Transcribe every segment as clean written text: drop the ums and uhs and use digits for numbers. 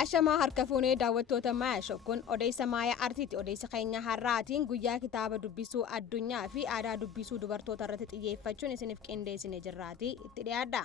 Ashamaa harka fuunee daawwattoota Maayashoo kun odeessa Maayaa Artiiti. Odeessa keenya har'aatiin guyyaa kitaaba dubbisuu addunyaa fi aadaa dubbisuu dubartoota irratti xiyyeeffachuun isiniif qindeessine jirraatii itti dhiyaadha.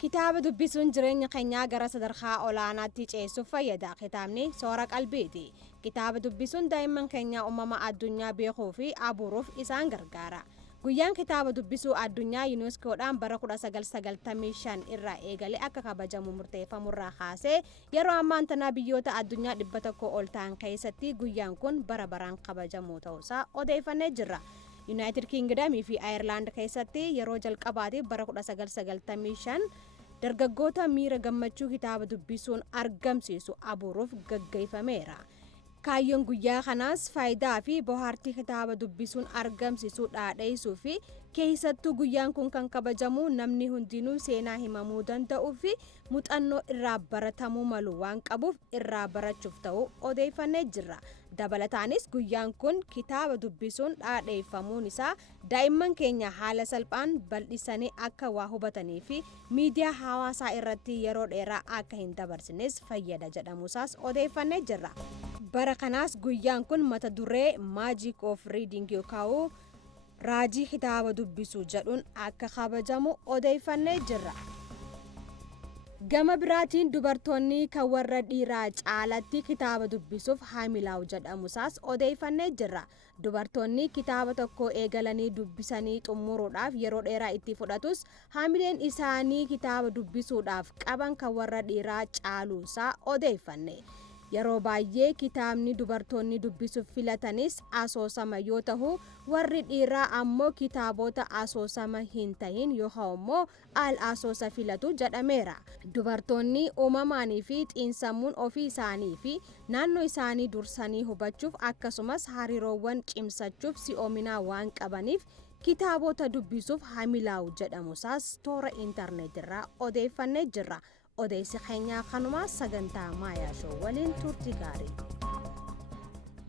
Kitaaba dubbisuun jireenya keenyaa gara sadarkaa olaanaatti ceessuuf fayyada. Kitaabni soora qalbiiti. Kitaaba dubbisuun daa'imman keenya uumama addunyaa beekuu fi abuuruuf isaan gargaara. Guyyaan kitaaba dubbisuu addunyaa yuuneskoodhaan bara 1995 irraa eegalee akka kabajamu murteeffamurraa kaasee yeroo ammaan tana biyyoota addunyaa 100 ol ta'an keessatti guyyaan kun bara baraan kabajamu ta'uusaa odeeffannee jirra. Yuunaayitid Kiingidamii fi Ayirlaand keessatti yeroo jalqabaatiif bara 1995 dargaggoota miira gammachuu kitaaba dubbisuun argamsiisu abuuruuf gaggeeffameera. Kaayyoon guyyaa kanaas faayidaa fi bohaartii kitaaba dubbisuun argamsiisuu dhaadheessuu fi keessattuu guyyaan kun kan kabajamu namni hundinuu seenaa himamuu danda'uu fi muuxannoo irraa baratamuu malu waan qabuuf irraa barachuuf ta'uu odeeffannee jirra. Dabalataanis guyyaan kun kitaaba dubbisuun dhaadheeffamuun isaa daa'imman keenya haala salphaan bal'isanii akka waa hubatanii fi miidiyaa hawaasaa irratti yeroo dheeraa akka hin dabarsines fayyada jedhamuusaas odeeffannee jirra. Bara kanaas guyyaan kun mata duree Magic of Reading yookaan raajii kitaaba dubbisuu jedhuun akka kabajamu odeeffannee jirra. Gama biraatiin dubartoonni kan warra dhiiraa caalatti kitaaba dubbisuuf haamilaa'u jedhamuusaas odeeffannee jirra. Dubartoonni kitaaba tokko eegalanii dubbisanii xumuruudhaaf yeroo dheeraa itti fudhatus haamileen isaanii kitaaba dubbisuudhaaf qaban kan warra dhiiraa caaluusaa odeeffanne. Yeroo baay'ee kitaabni dubartoonni dubbisuuf filatanis asoosama yoo ta'u warri dhiiraa ammoo kitaabota asoosama hin ta'in yookaan immoo al asoosa filatu jedhameera. Dubartoonni uumamaanii fi xiinsammuun ofii isaanii fi naannoo isaanii dursanii hubachuuf akkasumas hariiroowwan cimsachuuf si'oominaa waan qabaniif kitaabota dubbisuuf haamilaa'u jedhamuusaas toora intarneetirraa odeeffannee jirra. Odeessi keenyaa kanumaa sagantaa Maayaa Shoo waliin turtii gaarii.